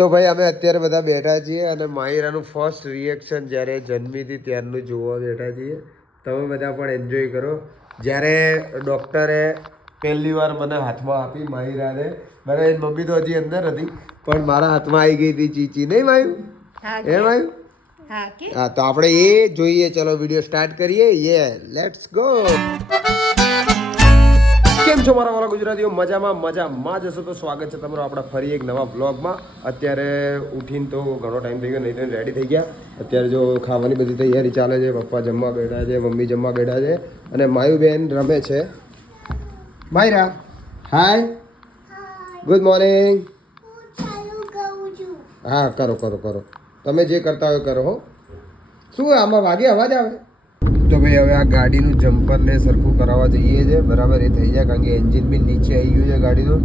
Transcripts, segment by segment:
તો ભાઈ અમે અત્યારે બધા બેઠા છીએ અને માહિરાનું ફર્સ્ટ રિએક્શન જ્યારે જન્મી હતી ત્યારનું જોવા બેઠા છીએ. તમે બધા પણ એન્જોય કરો. જ્યારે ડૉક્ટરે પહેલી વાર મને હાથમાં આપી માહિરાને, મારા એની મમ્મી તો હજી અંદર હતી પણ મારા હાથમાં આવી ગઈ હતી ચીચી. નહીં માયુ? એ માયુ? હા, તો આપણે એ જોઈએ. ચલો વિડીયો સ્ટાર્ટ કરીએ. Let's go. કેમ છો મારા વાળા ગુજરાતીઓ? મજામાં જશો તો સ્વાગત છે તમારું આપણા ફરી એક નવા બ્લોગમાં. અત્યારે ઉઠીને તો ઘણો ટાઈમ થઈ ગયો, નહીં તો રેડી થઈ ગયા. અત્યારે જો ખાવાની બધી તૈયારી ચાલે છે. પપ્પા જમવા બેઠા છે, મમ્મી જમવા બેઠા છે અને માયુબેન રમે છે. માયરા, હાય, ગુડ મોર્નિંગ. હા, કરો. તમે જે કરતા હોય કરો. હો, શું આમાં વાગે અવાજ આવે? તો ભાઈ હવે આ ગાડીનું જમ્પરને સરખું કરાવવા જઈએ છે. બરાબર એ થઈ જાય, કારણ કે એન્જિન બી નીચે આવી ગયું છે ગાડીનું.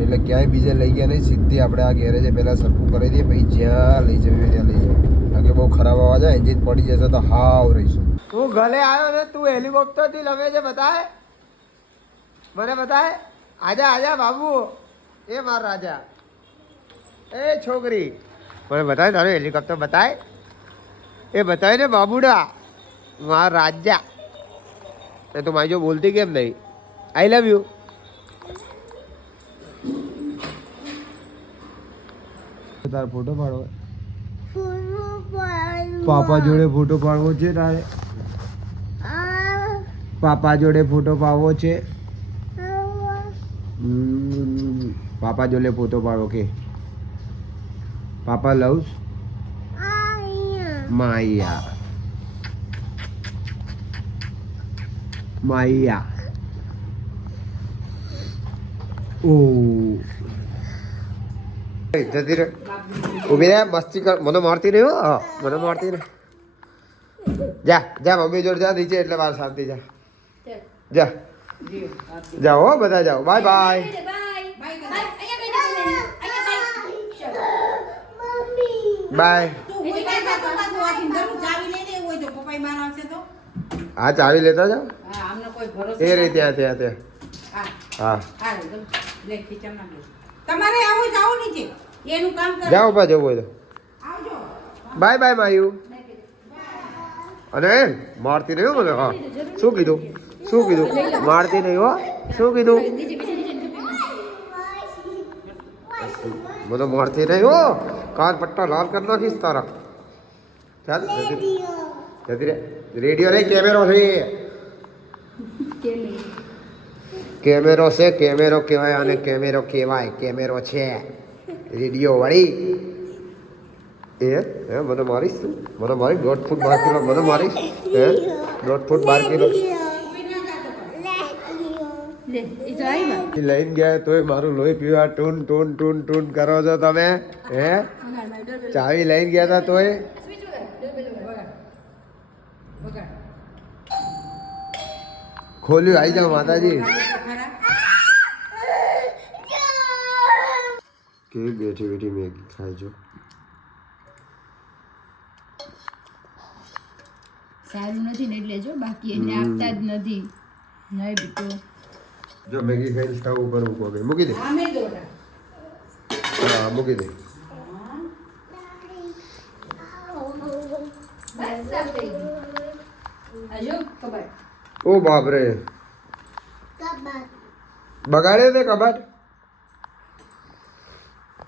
એટલે ક્યાંય બીજે લઈ ગયા નહીં, સીધી આપણે આ ગેરેજે પહેલાં સરખું કરી દઈએ, પછી જ્યાં લઈ જઈએ ત્યાં લઈ જઈએ. કારણ કે બહુ ખરાબ અવાજ આવે, એન્જિન પડી જશે તો હાવ રહીશું. તું ગલે આવ્યો ને, તું હેલિકોપ્ટરથી લમે છે, બતાય મને, બતાય. આજા બાબુ, એ માર રાજા, એ છોકરી, મને બતાય તારું હેલિકોપ્ટર બતાય. એ બતાય ને બાબુડા, મારા રાજા. એ તો મારી જો બોલતી કેમ નહીં? આઈ લવ યુ. તારે ફોટો પાડવો? પાપા જોડે ફોટો પાડવો છે તારે? પાપા જોડે ફોટો પાડવો છે? પાપા જોડે ફોટો પાડવો કે? પાપા લવ્સ માયા. ઓ જતી રે, ઉભી રે, મસ્તી કર. મને મારતી નહીં હો, મને મારતી નહીં. જા મમ્મી જોડે જા નીચે, એટલે વાર શાંતિ. જા હો, બધા જાઓ. Bye bye. હા, ચાવી લેતા જાઓ. એ રે ત્યાં. હા, તમારે આવો જાઓ નીચે, એનું કામ કરો. જાઓ પા જવું હોય તો. આવજો. બાય માયુ. અને મારતી નહીં હો મને. હા, શું કીધું? મારતી નહીં હો. શું કીધું? મને મારતી નહીં હો. કાન પટ્ટા લાલ કરી નાખીશ તારા. ચાલ જતી રે. રેડિયો નહીં, કેમેરો છે. કેમેરો છે, કેમેરો કહેવાય અને કેમેરો કહેવાય. કેમેરો છે, રેડિયો વાળી. મને મારીશ તું? મને મારી 1.5 ફૂટ 12 કિલો મને મારીશ? 1.5 ફૂટ 12 કિલો લઈને ગયા તોય મારું લોહી પીવા ટૂન કરો છો તમે. ચાવી લઈને ગયા હતા તોય. ખોલ્યું, આવી જાઓ માતાજી. કેવી બેઠી મેગી ખાય છો? સારું નથી ને એટલે જો બાકી એને આપતા જ નથી. નહીં બીતો જો મેગી ખાઈને સ્ટવ ઉપર મૂકી દે. હા, મૂકી દે. ઓ બાપરે, બગાડ્યો તે કબાટ.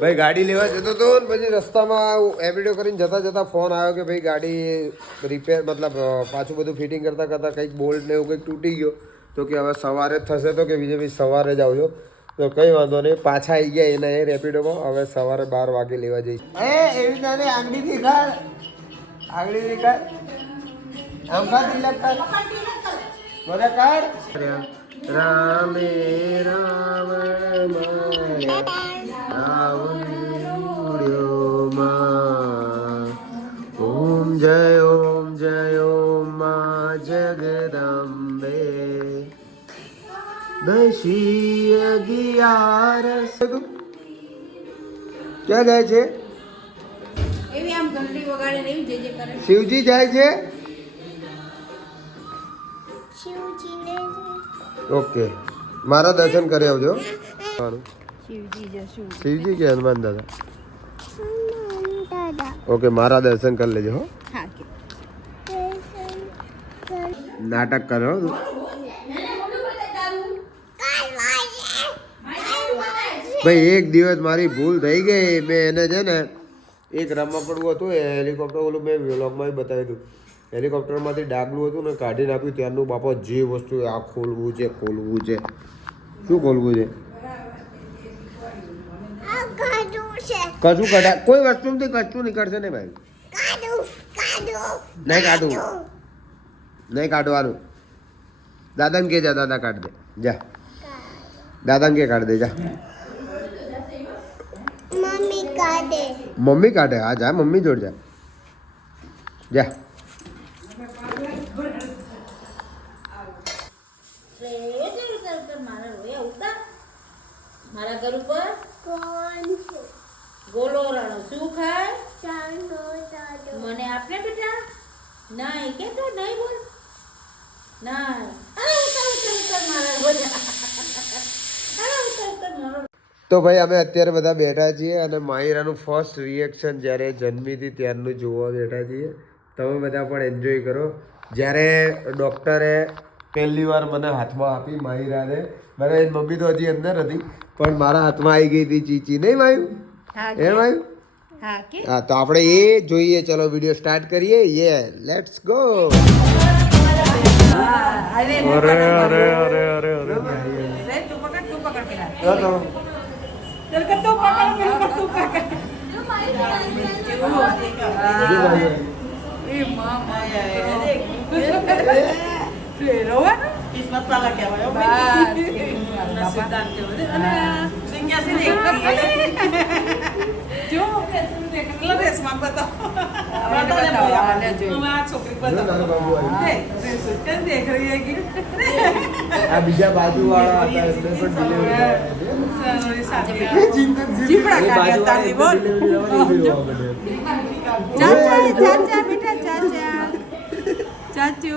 ભાઈ ગાડી લેવા જતો હતો ને પછી રસ્તામાં એવરીડે કરીને જતા ફોન આવ્યો કે ભાઈ ગાડી રિપેર, મતલબ પાછું બધું ફિટિંગ કરતા કંઈક બોલ્ટ ને એવું કંઈક તૂટી ગયો. તો કે હવે સવારે જ થશે, તો કે બીજે સવારે જ આવજો. તો કંઈ વાંધો નહીં, પાછા આવી ગયા એના એ રેપિડોમાં. હવે સવારે 12 વાગે લેવા જઈશ. એવી નાની આંગળીથી કાઢ, આમ કાઢ, તિલક કાઢ, બધા કાઢ. રામે રામ ઓમ જય મા જગદંબે. 10:11 ક્યાં જાય છે? એવી આમ ઘંટડી વગાડે ને એવી જે કરે. શિવજી જાય છે. ઓકે, મારા દર્શન કરી આવજો. શિવજી કે હનુમાન દાદા? ઓકે મારા દર્શન કરી લેજો હો. હા કે નાટક કરો તું. ભાઈ એક દિવસ મારી ભૂલ થઈ ગઈ. મેં એને છે ને એક રમકડું હતું એ હેલિકોપ્ટર, ઓલું મેં વ્લોગમાં બતાવ્યું હતું. હેલિકોપ્ટરમાંથી ડાગલું હતું ને કાઢીને આપ્યું. ત્યારનું બાપા જે વસ્તુ આ ખોલવું છે ખોલવું છે. શું ખોલવું છે? કશું કઢા કોઈ વસ્તુ નથી, કશું નીકળશે ને ભાઈ. નહીં કાઢું, નહીં કાઢવાનું. દાદાને કે જા, દાદા કાઢ દે જા. દાદાને કે કાઢ દે જા. મમ્મી કાઢે. હા જા, મમ્મી જોડ જા. જા. મારા ઘર ઉપર ગોલો રણો શું ખાય? મને આપને બેટા. નહીં કે તો નહીં બોલ. નહીં. અરે ઉતર મારા બધા. અરે ઉતર મારો. તો ભાઈ અમે અત્યારે બધા બેઠા છીએ અને માહિરાનું ફર્સ્ટ રિએક્શન જ્યારે જન્મી હતી ત્યારનું જોવા બેઠા છીએ. તમે બધા પણ એન્જોય કરો. જ્યારે ડૉક્ટરે પહેલી વાર મને હાથમાં આપી માહિરાને, મારા એની મમ્મી તો હજી અંદર હતી પણ મારા હાથમાં આવી ગઈ હતી ચીચી. નહીં માયુ? હા એ માયુ? હા કે હા તો આપણે એ જોઈએ. ચલો વિડીયો સ્ટાર્ટ કરીએ. યે લેટ્સ ગો. અરે અરે અરે અરે અરે અરે તું પકડ પેલા. ચલો. ચલ કે તું પકડ પેલા, તું પકડ. એ મામા રોવાનું કિસ્મત વાળા કહેવાય. સિદ્ધાંત કહેવાય. સિંગ્યા છે જો કેટલા દેશમાં બતાવો. છોકરી બતાવો. દેખ રહી है कि આ બીજા બાજુ વાળા હતા એટલે પણ જીપડા કાઢ્યા તારી બોલ. ચાચા ચાચા બેટા ચાચા चाचू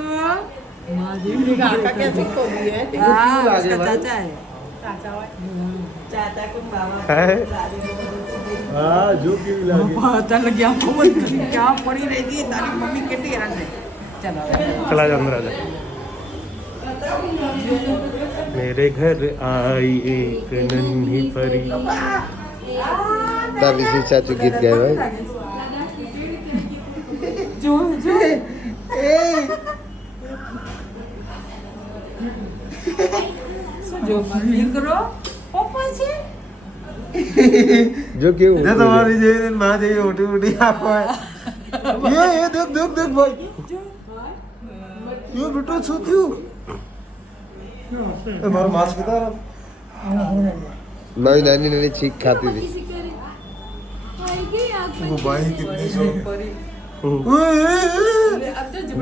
काका कैसे खो दिए? हाँ उसका चाचा है. चाचा को बाबा હા જો કેવી લાગે. पता लग गया हमको क्या पड़ी रहेगी तारी मम्मी कितनी हैरान है. चलो चला जा अंदर आजा. मेरे घर आई एक नन्ही परी. તારી સે ચાચુ ગીત ગાય ભાઈ. जो जो जो દીકરો પપ્પા છે. જો કેવું જે તમારી જેવી ને માં જેવી ઓટી ઓટી આપો. એ દેખ દેખ દેખ ભાઈ. યો બેટો શું થયું? એ મારો માસ્ક ઉતારો. મારી નાની નાની છીક ખાતી હતી. वो भाई कितनी सो.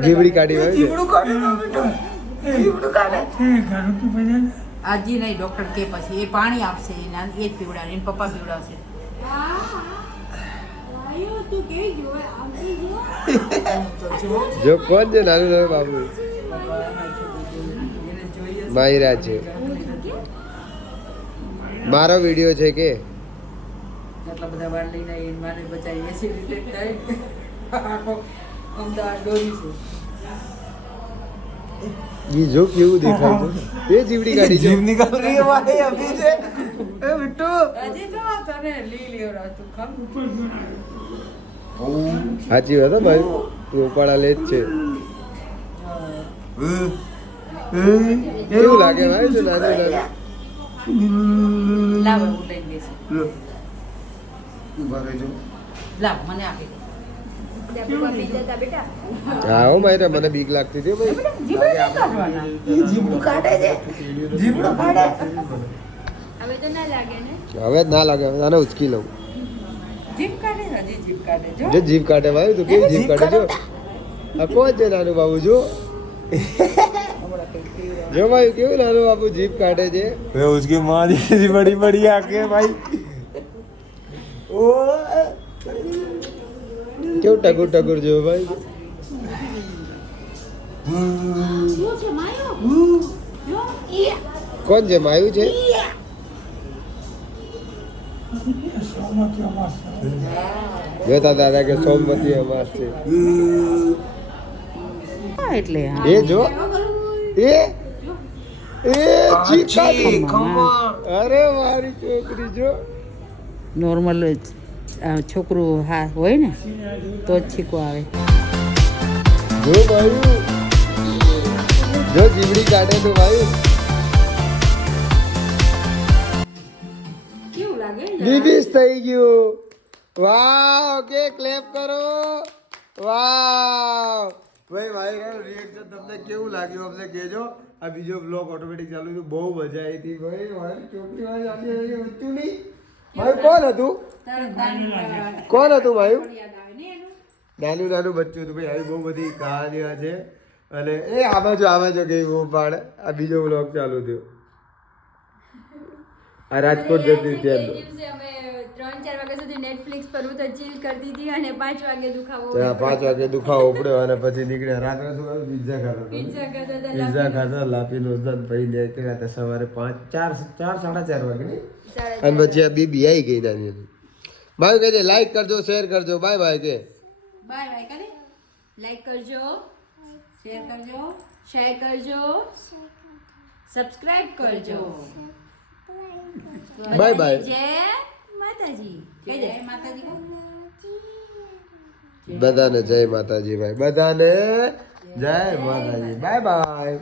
જીવડી કાઢી ભાઈ. આજી નહીં ડોક્ટર કે પછી એ પાણી આપશે એના એ જ પીવડાવે એને પપ્પા પીવડાવશે. જો કોણ છે નાનું નાનું બાબુ? માહિરા છે. મારો વિડીયો છે કે એટલા બધા વાર લઈને એને મારે બચાવી એસી રીતે થાય આખો અમદાવાદ દોરી છે. ये जो क्यों देखा है ये जीवड़ी गाड़ी जो जीव निकल रही है भाई अभी से. ए बिट्टू હજી જો તને લી લેવડા તું ખમ. સાચી વાત હો ભાઈ. ઉપાડા લે જ છે. કેવું લાગે ભાઈ જો નાનું નાનું. લાવ હું લઈ લેશે. ઉભા રહેજો. લાવ મને આપી દે. હા હો મારે મને બીક લાગતી હતી ભાઈ. जीवड़ू काटे जे. जीवड़ू काटे. હવે તો ના લાગે ને. હવે ના લાગે. હવે આને ઉચકી લઉં. જીભ કાઢે હજી જીભ કાઢે જો. જો જીભ કાઢે ભાઈ તો કેવી જીભ કાઢે જો. આ કોણ છે નાનું બાબુ જો. જો ભાઈ કેવું નાનું બાબુ જીભ કાઢે છે. वे उसकी माँ जैसी बड़ी बड़ी आंखें भाई. ओ કેવું ટગુર ટગુર જો ભાઈ. કોણ છે માયું છે? જોતા દાદા કે સોમવતી અમાસ છે હા, એટલે હા એ જો એ ચીકા અરે મારી છોકરી જો નોર્મલ છોકરું હા હોય ને તો જ છીકો આવે. જો ભાઈ જો જીવડી કાઢે તો ભાઈ કેવું લાગે લીબીસ થઈ ગયું. વાવ કે ક્લેપ કરો. વાવ ભાઈ વાયરલ રિએક્શન તમને કેવું લાગ્યું અમને કહેજો. આ બીજો બ્લોગ ઓટોમેટિક ચાલુ થયું. બહુ મજા આવી હતી ભાઈ. મારી છોકરી વાળી આજે હતું નહીં ભાઈ. કોણ હતું કોણ હતું ભાઈ? નાનું નાનું બચ્ચું હતું ભાઈ. આવી બહુ બધી કહાનીઓ છે. અને એ આમાં જો ગઈ બહુ પાડ. આ બીજો બ્લોગ ચાલુ થયો. આ રાજકોટ જતી ત્યારનો. અમે 3-4 વાગ્યા સુધી નેટફ્લિક્સ પર હું તો ચીલ કરતી હતી અને 5 વાગે દુખાવો ત્યાં 5 વાગે દુખાવો ઉપડ્યો અને પછી નીકળ્યા. રાત્રે શું કર્યું? પિઝા ખાધો. પિઝા ખાધા લાપી નો પછી નીકળ્યા હતા સવારે 4:30 વાગે નહીં. અને પછી આ બીબી આવી ગઈ નાની હતી. ભાઈ કહે લાઈક કરજો શેર કરજો. બાય બાય કે બાય બાય કરે લાઈક કરજો શેર કરજો સબસ્ક્રાઇબ કરજો. Bye bye. જય માતાજી. જય માતાજી. બધાને જય માતાજી ભાઈ. બધાને જય માતાજી. Bye bye.